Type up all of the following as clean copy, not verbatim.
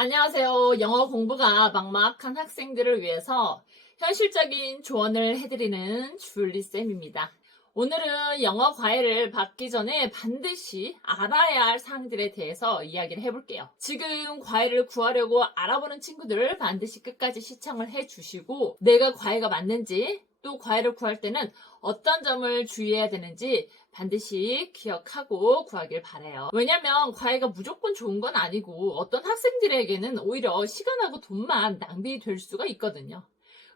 안녕하세요. 영어 공부가 막막한 학생들을 위해서 현실적인 조언을 해드리는 줄리쌤입니다. 오늘은 영어 과외를 받기 전에 반드시 알아야 할 사항들에 대해서 이야기를 해볼게요. 지금 과외를 구하려고 알아보는 친구들 반드시 끝까지 시청을 해주시고 내가 과외가 맞는지 또 과외를 구할 때는 어떤 점을 주의해야 되는지 반드시 기억하고 구하길 바라요. 왜냐면 과외가 무조건 좋은 건 아니고 어떤 학생들에게는 오히려 시간하고 돈만 낭비될 수가 있거든요.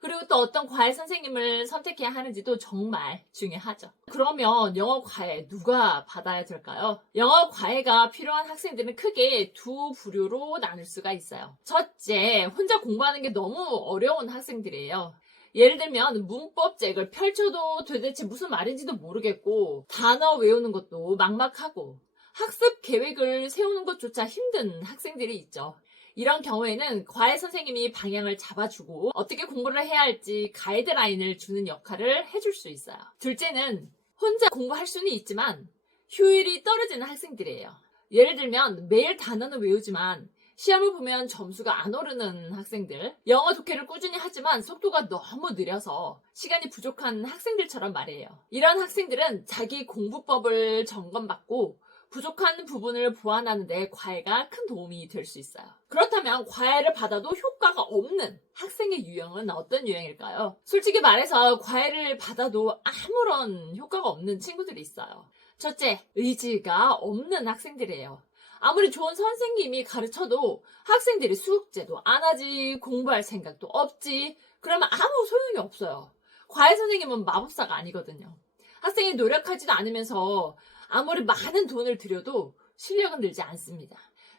그리고 또 어떤 과외 선생님을 선택해야 하는지도 정말 중요하죠. 그러면 영어 과외 누가 받아야 될까요? 영어 과외가 필요한 학생들은 크게 두 부류로 나눌 수가 있어요. 첫째, 혼자 공부하는 게 너무 어려운 학생들이에요. 예를 들면 문법책을 펼쳐도 도대체 무슨 말인지도 모르겠고 단어 외우는 것도 막막하고 학습 계획을 세우는 것조차 힘든 학생들이 있죠. 이런 경우에는 과외 선생님이 방향을 잡아주고 어떻게 공부를 해야 할지 가이드라인을 주는 역할을 해줄 수 있어요. 둘째는 혼자 공부할 수는 있지만 효율이 떨어지는 학생들이에요. 예를 들면 매일 단어는 외우지만 시험을 보면 점수가 안 오르는 학생들, 영어 독해를 꾸준히 하지만 속도가 너무 느려서 시간이 부족한 학생들처럼 말이에요. 이런 학생들은 자기 공부법을 점검받고 부족한 부분을 보완하는 데 과외가 큰 도움이 될 수 있어요. 그렇다면 과외를 받아도 효과가 없는 학생의 유형은 어떤 유형일까요? 솔직히 말해서 과외를 받아도 아무런 효과가 없는 친구들이 있어요. 첫째, 의지가 없는 학생들이에요. 아무리 좋은 선생님이 가르쳐도 학생들이 숙제도 안 하지, 공부할 생각도 없지, 그러면 아무 소용이 없어요. 과외 선생님은 마법사가 아니거든요. 학생이 노력하지도 않으면서 아무리 많은 돈을 들여도 실력은 늘지 않습니다.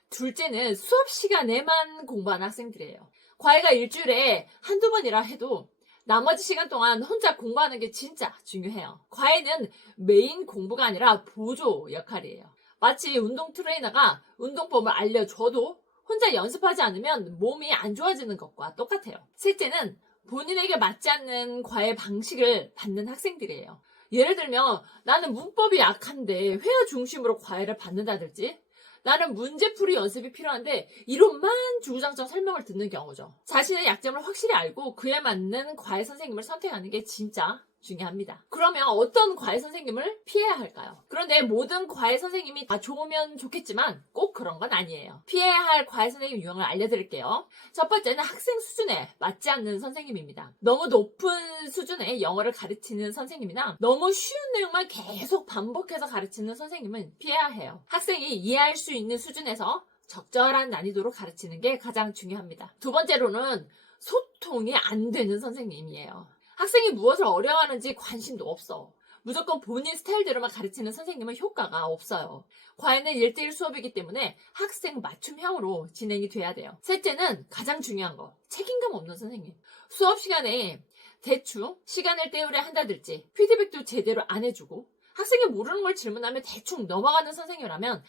둘째는 수업 시간에만 공부하는 학생들이에요. 과외가 일주일에 한두 번이라 해도 나머지 시간 동안 혼자 공부하는 게 진짜 중요해요. 과외는 메인 공부가 아니라 보조 역할이에요. 마치 운동 트레이너가 운동법을 알려줘도 혼자 연습하지 않으면 몸이 안 좋아지는 것과 똑같아요. 셋째는 본인에게 맞지 않는 과외 방식을 받는 학생들이에요. 예를 들면 나는 문법이 약한데 회화 중심으로 과외를 받는다든지 나는 문제풀이 연습이 필요한데 이론만 주구장창 설명을 듣는 경우죠. 자신의 약점을 확실히 알고 그에 맞는 과외 선생님을 선택하는 게 진짜 중요합니다. 그러면 어떤 과외 선생님을 피해야 할까요? 그런데 모든 과외 선생님이 다 좋으면 좋겠지만 꼭 그런 건 아니에요. 피해야 할 과외 선생님 유형을 알려드릴게요. 첫 번째는 학생 수준에 맞지 않는 선생님입니다. 너무 높은 수준의 영어를 가르치는 선생님이나 너무 쉬운 내용만 계속 반복해서 가르치는 선생님은 피해야 해요. 학생이 이해할 수 있는 수준에서 적절한 난이도로 가르치는 게 가장 중요합니다. 두 번째로는 소통이 안 되는 선생님이에요. 학생이 무엇을 어려워하는지 관심도 없어. 무조건 본인 스타일대로만 가르치는 선생님은 효과가 없어요. 과외는 1대1 수업이기 때문에 학생 맞춤형으로 진행이 돼야 돼요. 셋째는 가장 중요한 거, 책임감 없는 선생님. 수업 시간에 대충 시간을 때우려 한다든지 피드백도 제대로 안 해주고 학생이 모르는 걸 질문하면 대충 넘어가는 선생님이라면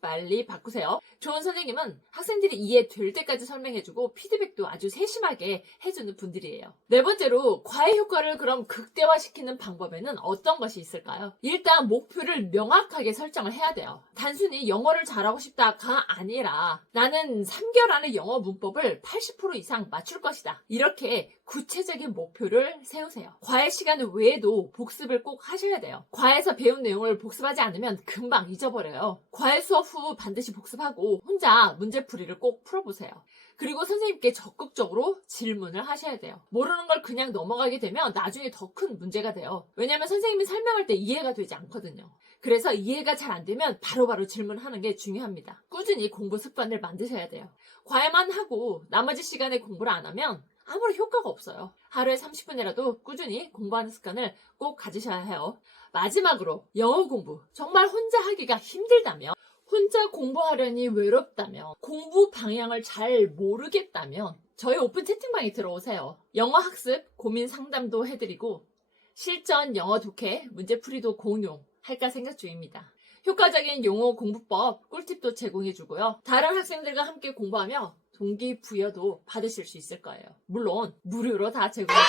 빨리 바꾸세요. 좋은 선생님은 학생들이 이해될 때까지 설명해주고 피드백도 아주 세심하게 해주는 분들이에요. 네 번째로 과외 효과를 그럼 극대화시키는 방법에는 어떤 것이 있을까요? 일단 목표를 명확하게 설정을 해야 돼요. 단순히 영어를 잘하고 싶다가 아니라 나는 3개월 안에 영어 문법을 80% 이상 맞출 것이다. 이렇게 구체적인 목표를 세우세요. 과외 시간 외에도 복습을 꼭 하셔야 돼요. 과외에서 배운 내용을 복습하지 않으면 금방 잊어버려요. 과외 수업 후 반드시 복습하고 혼자 문제풀이를 꼭 풀어보세요. 그리고 선생님께 적극적으로 질문을 하셔야 돼요. 모르는 걸 그냥 넘어가게 되면 나중에 더 큰 문제가 돼요. 왜냐하면 선생님이 설명할 때 이해가 되지 않거든요. 그래서 이해가 잘 안 되면 바로바로 질문하는 게 중요합니다. 꾸준히 공부 습관을 만드셔야 돼요. 과외만 하고 나머지 시간에 공부를 안 하면 아무리 효과가 없어요. 하루에 30분이라도 꾸준히 공부하는 습관을 꼭 가지셔야 해요. 마지막으로 영어 공부 정말 혼자 하기가 힘들다면, 혼자 공부하려니 외롭다면, 공부 방향을 잘 모르겠다면 저희 오픈 채팅방에 들어오세요. 영어 학습 고민 상담도 해드리고 실전 영어 독해 문제풀이도 공유할까 생각 중입니다. 효과적인 용어 공부법 꿀팁도 제공해주고요. 다른 학생들과 함께 공부하며 동기부여도 받으실 수 있을 거예요. 물론 무료로 다 제공됩니다.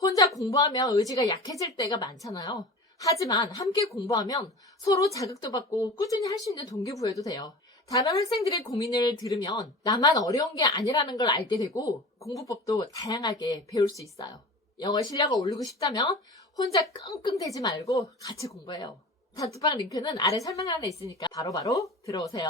혼자 공부하면 의지가 약해질 때가 많잖아요. 하지만 함께 공부하면 서로 자극도 받고 꾸준히 할 수 있는 동기부여도 돼요. 다른 학생들의 고민을 들으면 나만 어려운 게 아니라는 걸 알게 되고 공부법도 다양하게 배울 수 있어요. 영어 실력을 올리고 싶다면 혼자 끙끙대지 말고 같이 공부해요. 단톡방 링크는 아래 설명란에 있으니까 바로바로 들어오세요.